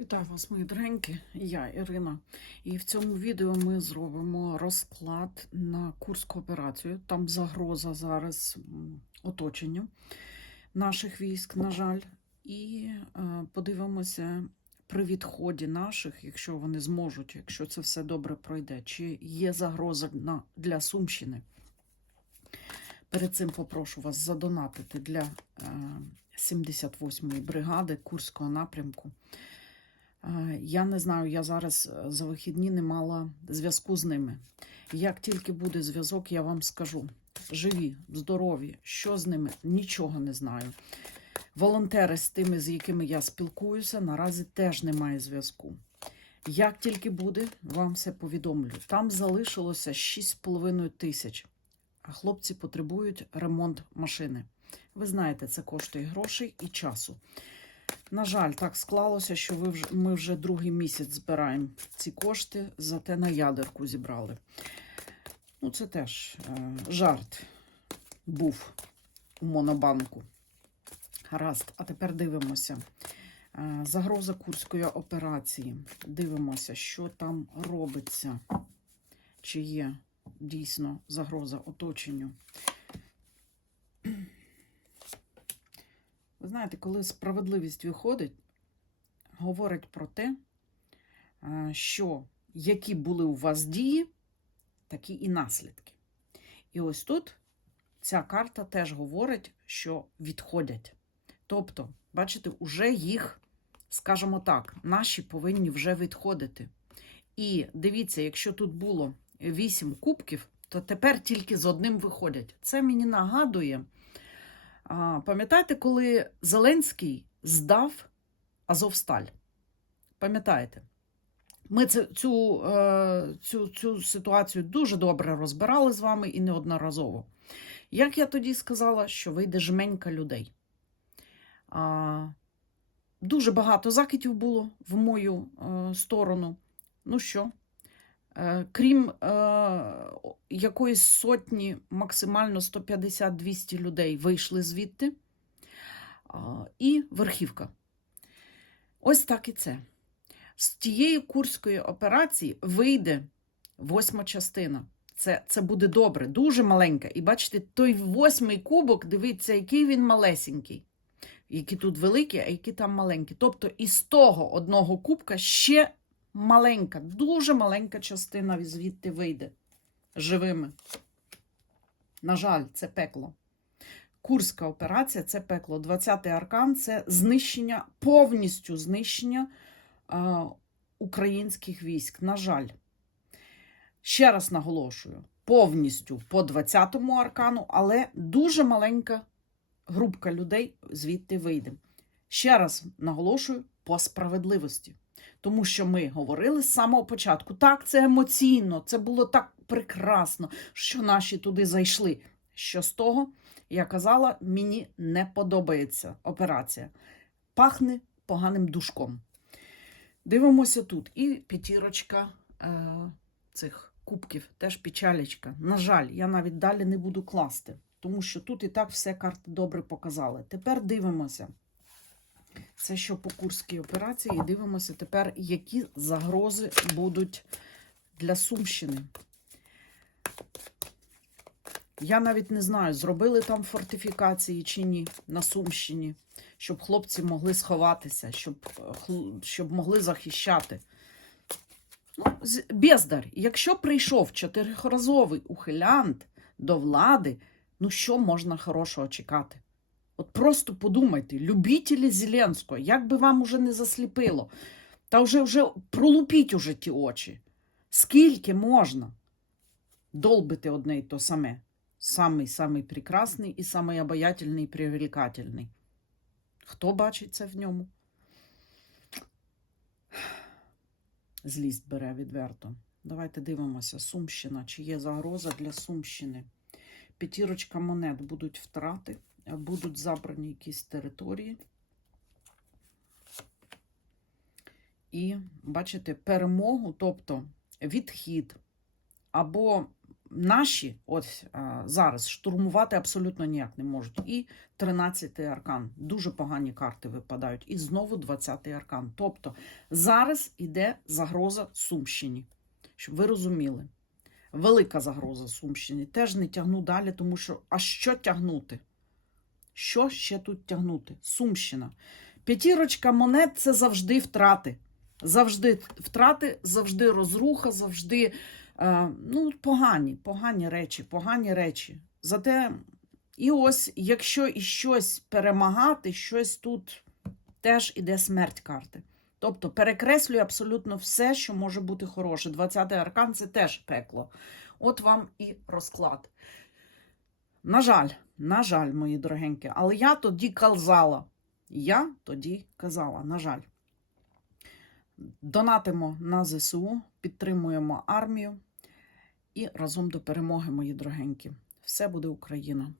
Вітаю вас, мої доренькі, я Ірина. І в цьому відео ми зробимо розклад на Курську операцію. Там загроза зараз оточенню наших військ, на жаль. І е, подивимося при відході наших, якщо вони зможуть, якщо це все добре пройде, чи є загроза для Сумщини. Перед цим попрошу вас задонатити для е, 78-ї бригади Курського напрямку. Е, Я не знаю, я зараз е, за вихідні не мала зв'язку з ними. Як тільки буде зв'язок, я вам скажу. Живі, здорові, що з ними, нічого не знаю. Волонтери з тими, з якими я спілкуюся, наразі теж немає зв'язку. Як тільки буде, вам все повідомлю. Там залишилося 6,5 тисяч, а хлопці потребують ремонт машини. Ви знаєте, це коштує грошей і часу. На жаль, так склалося, що ви вже, ми вже другий місяць збираємо ці кошти, зате на ядерку зібрали. Ну, це теж е, жарт був у Монобанку. Гаразд, а тепер дивимося. Е, загроза Курської операції. Дивимося, що там робиться. Чи є дійсно загроза оточенню. Ви знаєте, коли справедливість виходить, говорить про те, е, що які були у вас дії, такі і наслідки. І ось тут ця карта теж говорить, що відходять. Тобто, бачите, уже їх, скажімо так, наші повинні вже відходити. І дивіться, якщо тут було 8 кубків, то тепер тільки з одним виходять. Це мені нагадує. Пам'ятаєте, коли Зеленський здав Азовсталь? Пам'ятаєте? Ми цю, е, цю, цю ситуацію дуже добре розбирали з вами і неодноразово. Як я тоді сказала, що вийде жменька людей. Дуже багато закидів було в мою е, сторону. Ну що? Е, Крім е, якоїсь сотні, максимально 150-200 людей вийшли звідти. І верхівка. Ось так і це. З тієї курської операції вийде восьма частина. Це, це буде добре, дуже маленька. І бачите, той восьмий кубок, дивіться, який він малесенький. Які тут великі, а які там маленькі. Тобто із того одного кубка ще маленька, дуже маленька частина звідти вийде живими. На жаль, це пекло. Курська операція це пекло. 20-й аркан це знищення, повністю знищення а, українських військ. На жаль. Ще раз наголошую: повністю по 20-му аркану, але дуже маленька групка людей звідти вийде. Ще раз наголошую по справедливості. Тому що ми говорили з самого початку. Так, це емоційно, це було так прекрасно, що наші туди зайшли. Що з того, я казала, мені не подобається операція. Пахне поганим душком. Дивимося тут. І п'ятірочка е, цих кубків, теж печалечка. На жаль, я навіть далі не буду класти, тому що тут і так все карти добре показали. Тепер дивимося. Це що по Курській операції, і дивимося тепер, які загрози будуть для Сумщини. Я навіть не знаю, зробили там фортифікації чи ні на Сумщині, щоб хлопці могли сховатися, щоб, щоб могли захищати. Ну, бездар, якщо прийшов чотирихразовий ухилянт до влади, ну що можна хорошого чекати? От просто подумайте, любітелі Зеленського, як би вам уже не засліпило, та вже вже пролупіть уже ті очі. Скільки можна долбити одне й то саме? Самий самий прекрасний і самий обаятельний і привлекательний. Хто бачить це в ньому? Злість бере відверто. Давайте дивимося. Сумщина. Чи є загроза для Сумщини? П'ятірочка монет будуть втрати, будуть забрані якісь території. І бачите, перемогу, тобто відхід або наші ось зараз штурмувати абсолютно ніяк не можуть. І 13-й аркан. Дуже погані карти випадають. І знову 20-й аркан. Тобто зараз іде загроза Сумщині. Щоб ви розуміли. Велика загроза Сумщині. Теж не тягну далі, тому що а що тягнути? Що ще тут тягнути? Сумщина. П'ятірочка монет це завжди втрати. Завжди втрати, завжди розруха, завжди е, ну, погані, погані речі, погані речі. Зате, і ось, якщо і щось перемагати, щось тут теж іде смерть карти. Тобто перекреслює абсолютно все, що може бути хороше. 20-й аркан це теж пекло. От вам і розклад. На жаль, на жаль, мої дорогенькі, але я тоді казала. Я тоді казала, на жаль. Донатимо на ЗСУ, підтримуємо армію і разом до перемоги, мої дорогенькі. Все буде Україна!